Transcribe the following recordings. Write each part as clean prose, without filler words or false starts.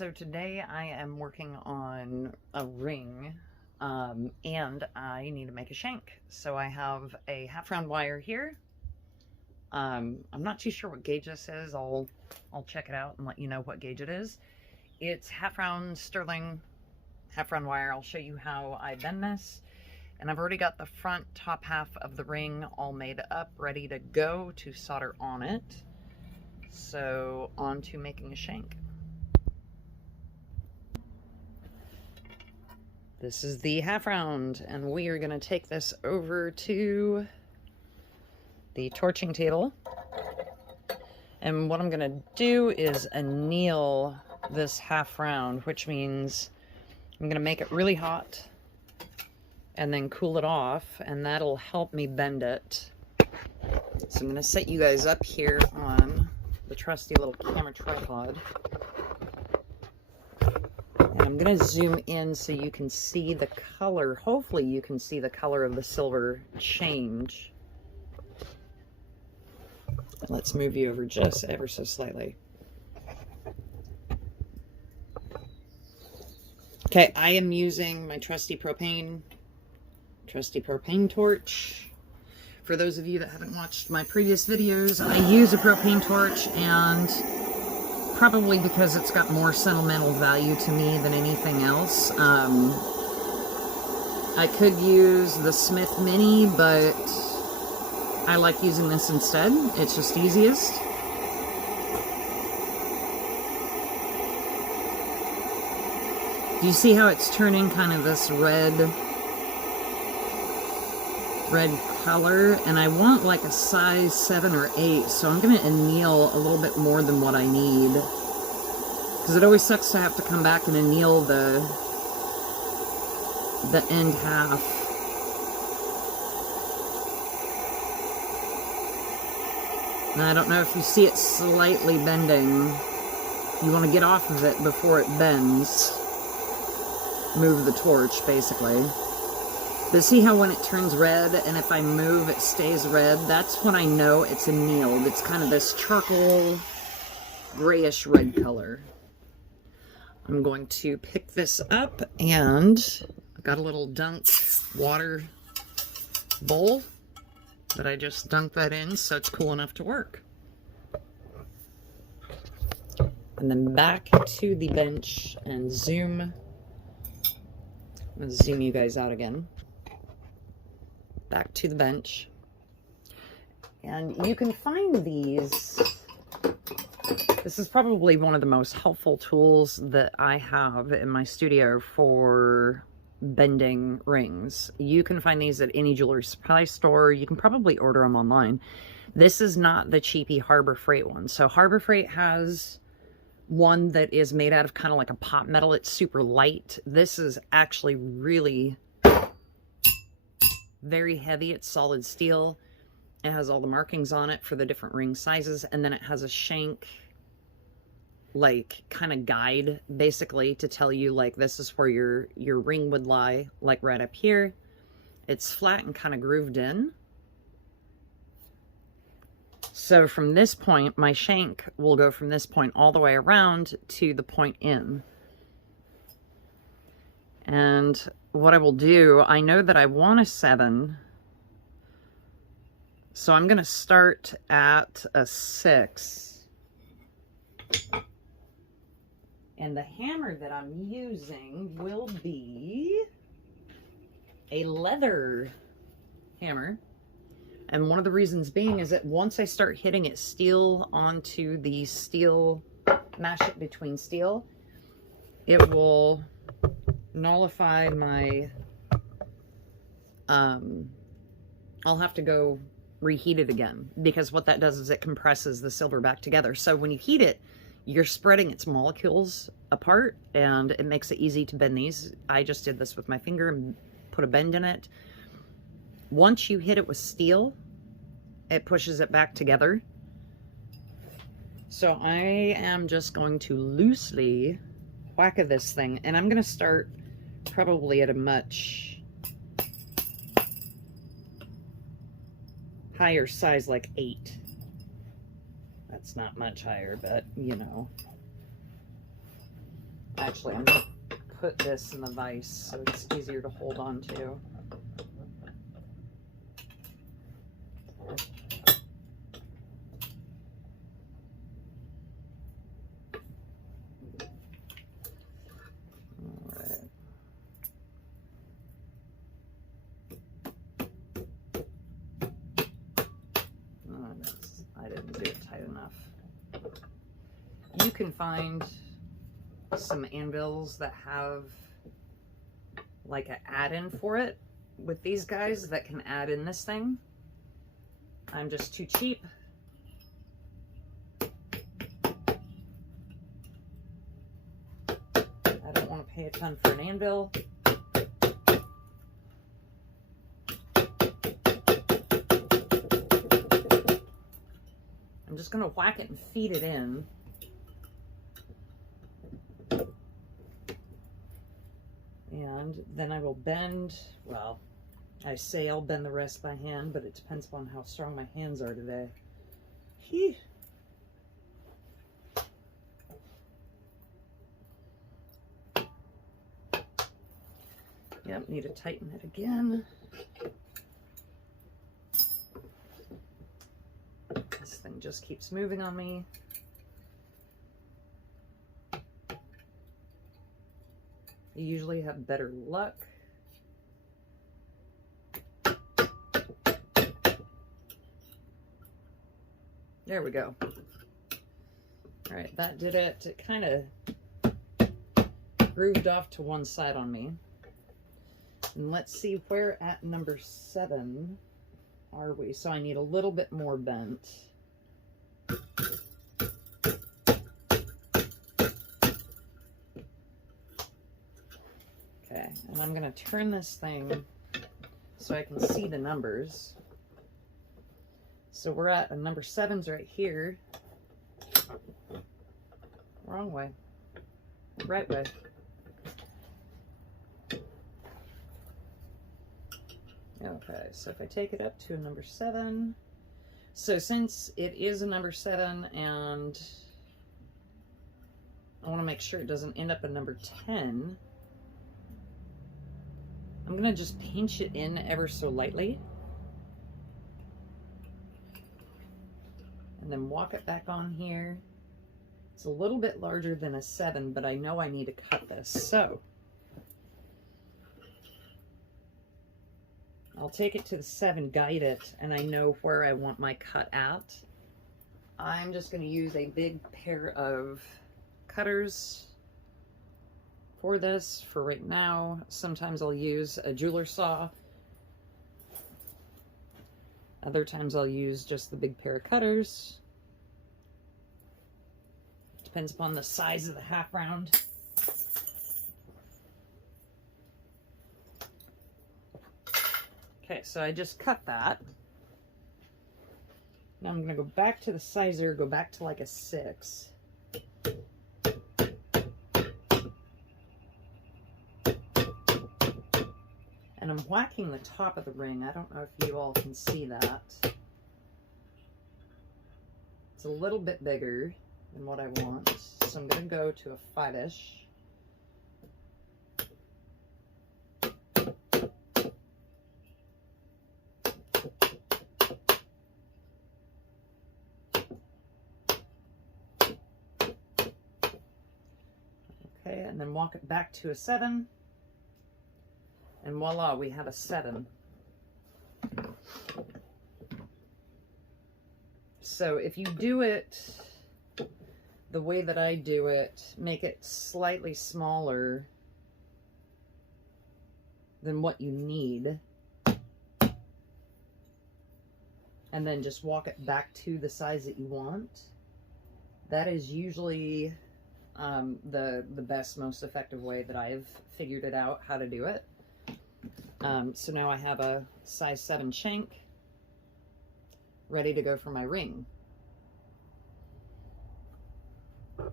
So today I am working on a ring, and I need to make a shank. So I have a half round wire here. I'm not too sure what gauge this is. I'll check it out and let you know what gauge it is. It's half round sterling, half round wire. I'll show you how I bend this. And I've already got the front top half of the ring all made up, ready to go to solder on it. So on to making a shank. This is the half round, and we are going to take this over to the torching table. And what I'm going to do is anneal this half round, which means I'm going to make it really hot and then cool it off, and that'll help me bend it. So I'm going to set you guys up here on the trusty little camera tripod. And I'm going to zoom in so you can see the color. Hopefully you can see the color of the silver change. Let's move you over just ever so slightly. Okay, I am using my trusty propane torch. For those of you that haven't watched my previous videos, I use a propane torch, and probably because it's got more sentimental value to me than anything else. I could use the Smith Mini, but I like using this instead. It's just easiest. Do you see how it's turning kind of this red color? And I want like a size 7 or 8, so I'm going to anneal a little bit more than what I need, because it always sucks to have to come back and anneal the end half. And I don't know if you see it slightly bending. You want to get off of it before it bends. Move the torch, basically. But see how when it turns red, and if I move, it stays red? That's when I know it's annealed. It's kind of this charcoal, grayish red color. I'm going to pick this up, and I've got a little dunk water bowl that I just dunked that in so it's cool enough to work. And then back to the bench and zoom. I'm going to zoom you guys out again. Back to the bench. And you can find these. This is probably one of the most helpful tools that I have in my studio for bending rings. You can find these at any jewelry supply store. You can probably order them online. This is not the cheapy Harbor Freight one. So Harbor Freight has one that is made out of kind of like a pot metal. It's super light. This is actually really very heavy. It's solid steel. It has all the markings on it for the different ring sizes, and then it has a shank like kind of guide basically to tell you like this is where your ring would lie, like right up here. It's flat and kind of grooved in. So from this point, my shank will go from this point all the way around to the point in. And what I will do, I know that I want a 7. So I'm going to start at a 6. And the hammer that I'm using will be a leather hammer. And one of the reasons being is that once I start hitting it steel onto the steel, mash it between steel, it will nullify my, I'll have to go reheat it again, because what that does is it compresses the silver back together. So when you heat it, you're spreading its molecules apart, and it makes it easy to bend these. I just did this with my finger and put a bend in it. Once you hit it with steel, it pushes it back together. So I am just going to loosely whack at this thing, and I'm going to start probably at a much higher size, like 8. That's not much higher, but you know. Actually, I'm going to put this in the vise so it's easier to hold on to. I didn't do it tight enough. You can find some anvils that have like an add-in for it with these guys that can add in this thing. I'm just too cheap. I don't want to pay a ton for an anvil. I'm just going to whack it and feed it in. And then I will bend, well, I say I'll bend the rest by hand, but it depends upon how strong my hands are today. Phew. Yep, need to tighten it again. This thing just keeps moving on me. You usually have better luck. There we go. All right, that did it. It kind of grooved off to one side on me. And let's see, where at number 7 are we? So I need a little bit more bent. Okay, and I'm going to turn this thing so I can see the numbers. So we're at number 7's right here. Wrong way. Right way. Okay, so if I take it up to a number 7, so since it is a number 7 and I want to make sure it doesn't end up a number 10, I'm going to just pinch it in ever so lightly and then walk it back on here. It's a little bit larger than a 7, but I know I need to cut this, so I'll take it to the 7, guide it, and I know where I want my cut at. I'm just going to use a big pair of cutters for this for right now. Sometimes I'll use a jeweler saw. Other times I'll use just the big pair of cutters. Depends upon the size of the half round. Okay, so I just cut that. Now I'm going to go back to the sizer, go back to like a 6. And I'm whacking the top of the ring. I don't know if you all can see that. It's a little bit bigger than what I want, so I'm going to go to a 5-ish. Okay, and then walk it back to a 7. And voila, we have a 7. So if you do it the way that I do it, make it slightly smaller than what you need, and then just walk it back to the size that you want, that is usually the best, most effective way that I've figured it out how to do it. So now I have a size 7 shank ready to go for my ring.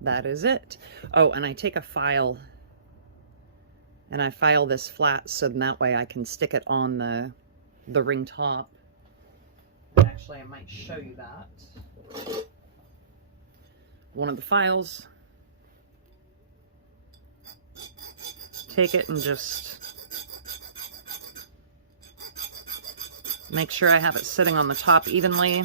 That is it. Oh, and I take a file and I file this flat so that way I can stick it on the ring top. And actually, I might show you that. One of the files. take it and just make sure I have it sitting on the top evenly.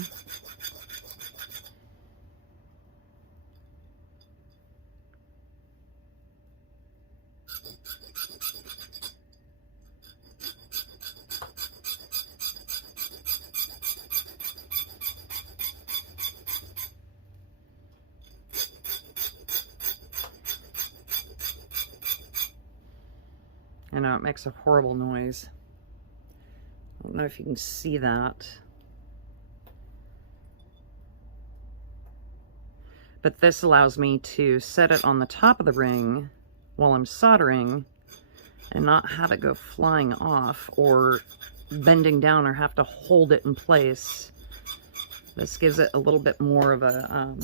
I know it makes a horrible noise. I don't know if you can see that. But this allows me to set it on the top of the ring while I'm soldering and not have it go flying off or bending down or have to hold it in place. This gives it a little bit more of a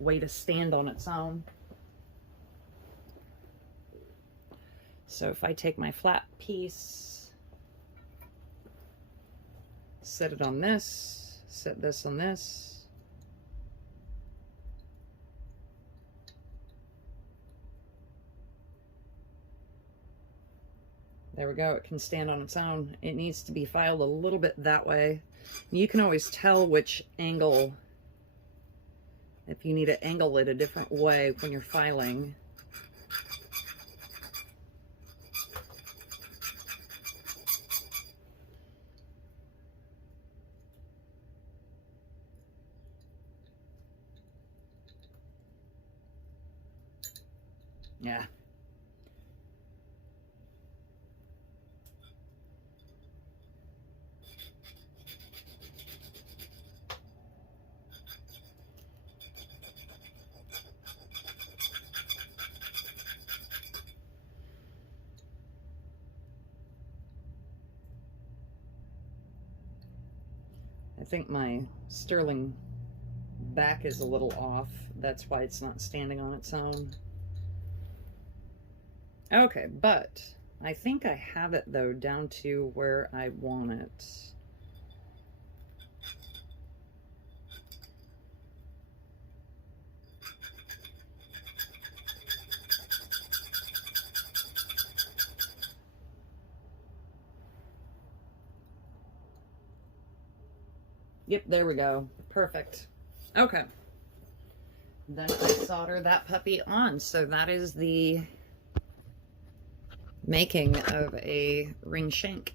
way to stand on its own. So if I take my flat piece, set it on this, set this on this, there we go, it can stand on its own. It needs to be filed a little bit that way. You can always tell which angle, if you need to angle it a different way when you're filing. Yeah. I think my sterling back is a little off. That's why it's not standing on its own. Okay, but I think I have it though down to where I want it. Yep, there we go. Perfect. Okay. Then I solder that puppy on. So that is the making of a ring shank.